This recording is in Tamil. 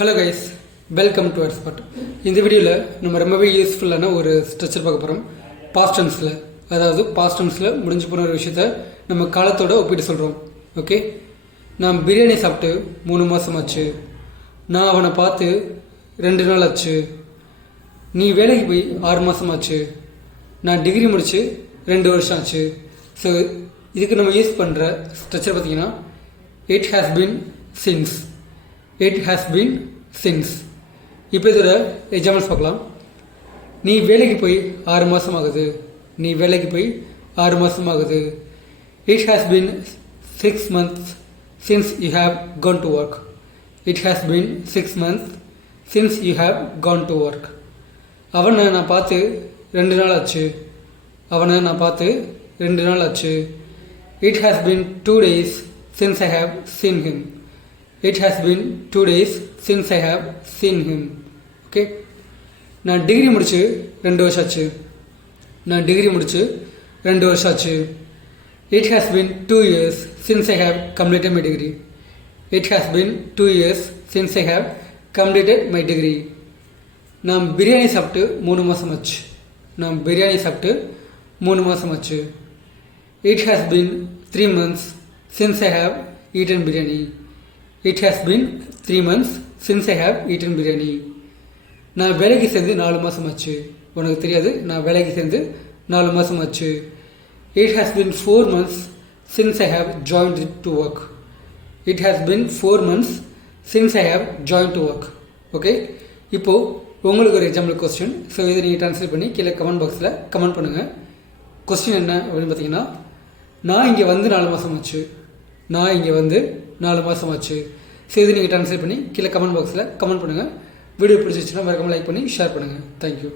Hello guys, welcome to expert. இந்த வீடியோவில் நம்ம ரொம்பவே யூஸ்ஃபுல்லான ஒரு ஸ்ட்ரக்சர் பார்க்க போகிறோம். பாஸ்ட் டென்ஸில், அதாவது பாஸ்ட் டென்ஸில் முடிஞ்சு போன ஒரு விஷயத்த நம்ம காலத்தோட ஒப்பிட்டு சொல்கிறோம். ஓகே, நான் பிரியாணி சாப்பிட்டு 3 மாதம் ஆச்சு. நான் அவனை பார்த்து 2 நாள் ஆச்சு. நீ வேலைக்கு போய் 6 மாதம் ஆச்சு. நான் டிகிரி முடித்து 2 வருஷம் ஆச்சு. ஸோ இதுக்கு நம்ம யூஸ் பண்ணுற ஸ்ட்ரக்சர் பார்த்தீங்கன்னா it has been since. It has been since. இப்போ இதோட எக்ஸாம்பிள்ஸ் பார்க்கலாம். நீ வேலைக்கு போய் 6 மாதம் ஆகுது. நீ வேலைக்கு போய் 6 மாதம் ஆகுது. It has been 6 months since you have Khan to work. It has been 6 months since you have Khan to work. அவனை நான் பார்த்து 2 நாள் ஆச்சு. அவனை நான் பார்த்து 2 நாள் ஆச்சு. It has been 2 days since I have seen him. It has been 2 days since I have seen him. Okay, நான் டிகிரி முடிச்சு 2 வருஷம் ஆச்சு. நான் டிகிரி முடிச்சு 2 வருஷம் ஆச்சு. It has been 2 years since I have completed my degree. It has been 2 years since I have completed my degree. நான் பிரியாணி சாப்பிட்டு 3 மாதம் ஆச்சு. நான் பிரியாணி சாப்பிட்டு 3 மாதம் ஆச்சு. It has been 3 months since I have eaten biryani. It has been 3 months since I have eaten biryani. நான் வேலைக்கு சேர்ந்து 4 மாதம் ஆச்சு. உனக்கு தெரியாது, நான் வேலைக்கு சேர்ந்து 4 மாதம் ஆச்சு. It has been 4 months since I have joined to work. It has been 4 months since I have joined to work. Okay, இப்போது உங்களுக்கு ஒரு எக்ஸாம்பிள் கொஸ்டின். ஸோ இதை நீங்கள் ட்ரான்ஸ்லேட் பண்ணி கீழே கமெண்ட் பாக்ஸில் கமெண்ட் பண்ணுங்கள். கொஸ்டின் என்ன அப்படின்னு பார்த்தீங்கன்னா, நான் இங்கே வந்து 4 மாதம் ஆச்சு. நான் இங்கே வந்து 4 மாதம் ஆச்சு. ஸோ இது நீங்கள் ட்ரான்ஸ்லேட் பண்ணி கீழே கமெண்ட் பாக்ஸில் கமெண்ட் பண்ணுங்கள். வீடியோ பிடிச்சிச்சுன்னா மறக்காமல் லைக் பண்ணி ஷேர் பண்ணுங்கள். தேங்க்யூ.